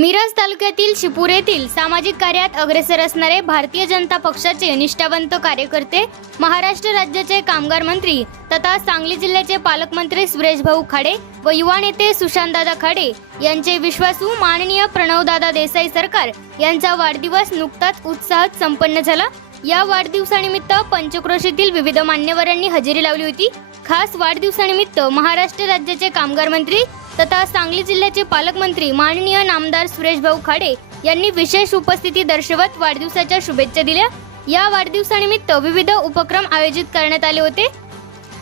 मिरज तालुक्यातील शिपूर येथील सामाजिक कार्यात अग्रेसर असणारे भारतीय जनता पक्षाचे निष्ठावंत कार्यकर्ते महाराष्ट्र राज्याचे कामगार मंत्री तथा सांगली जिल्ह्याचे पालकमंत्री सुरेश भाऊ खाडे व युवा नेते सुशांतदादा खाडे यांचे विश्वासू माननीय प्रणवदादा देसाई सरकार यांचा वाढदिवस नुकताच उत्साहात संपन्न झाला. या वाढदिवसानिमित्त पंचक्रोशीतील विविध मान्यवरांनी हजेरी लावली होती. खास वाढदिवसानिमित्त महाराष्ट्र राज्याचे कामगार मंत्री तथा सांगली जिल्ह्याचे पालकमंत्री माननीय नामदार सुरेश भाऊ खाडे यांनी विशेष उपस्थिती दर्शवत वाढदिवसाच्या शुभेच्छा दिल्या. या वाढदिवसानिमित्त विविध उपक्रम आयोजित करण्यात आले होते.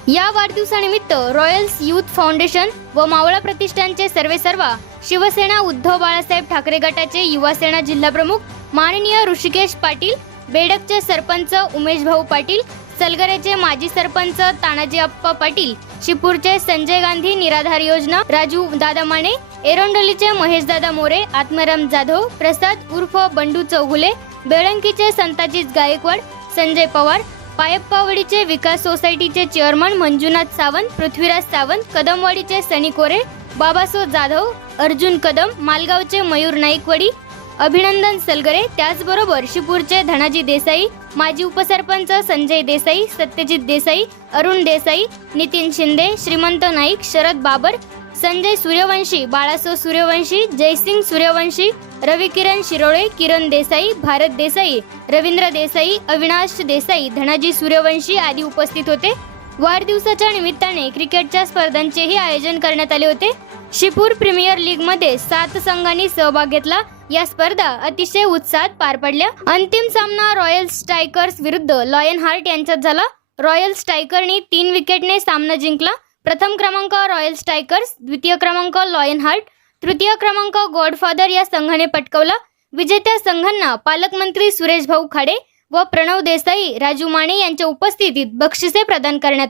या वाढदिवसानिमित्त रॉयल्स युथ फाउंडेशन व मावळा प्रतिष्ठानचे सर्वेसर्वा शिवसेना उद्धव बाळासाहेब ठाकरे गटाचे युवासेना जिल्हाप्रमुख माननीय ऋषिकेश पाटील बेडकचे सरपंच उमेश भाऊ पाटील सलगरेचे माजी सरपंच तानाजी अप्पा पाटील शिपूरचे संजय गांधी निराधार योजना राजू दादा माने एरोंडोलीचे महेश दादा मोरे आत्माराम जाधव प्रसाद उर्फ बंडू चौगुले बेळंकीचे संताजीत गायकवाड संजय पवार पायप्पावडीचे विकास सोसायटीचे चेअरमन मंजुनाथ सावंत पृथ्वीराज सावंत कदमवाडीचे सनी कोरे बाबासो जाधव अर्जुन कदम मालगावचे मयूर नाईकवाडी अभिनंदन सलगरे त्याचबरोबर शिपूरचे धनाजी देसाई माजी उपसरपंच संजय देसाई सत्यजित देसाई अरुण देसाई नितीन शिंदे श्रीमंत नाईक शरद बाबर संजय सूर्यवंशी बाळासो सूर्यवंशी जयसिंग सूर्यवंशी रवी किरण शिरोळे किरण देसाई भारत देसाई रवींद्र देसाई अविनाश देसाई धनाजी सूर्यवंशी आदी उपस्थित होते. वाढदिवसाच्या निमित्ताने क्रिकेटच्या स्पर्धांचेही आयोजन करण्यात आले होते. शिपूर प्रीमियर लीगमध्ये सात संघांनी सहभाग घेतला. या स्पर्धा अतिशय उत्साहात पार पडल्या. अंतिम सामना रॉयल स्ट्रायकर्स विरुद्ध लॉयन हार्ट यांच्यात झाला. रॉयल स्ट्रायकरने तीन विकेटने सामना जिंकला. प्रथम क्रमांक रॉयल स्ट्रायकर्स द्वितीय क्रमांक लॉयन हार्ट तृतीय क्रमांक गॉडफादर या संघाने पटकवला. विजेत्या संघांना पालकमंत्री सुरेश भाऊ खाडे व प्रणव देसाई राजू माने यांच्या उपस्थितीत बक्षिसे प्रदान करण्यात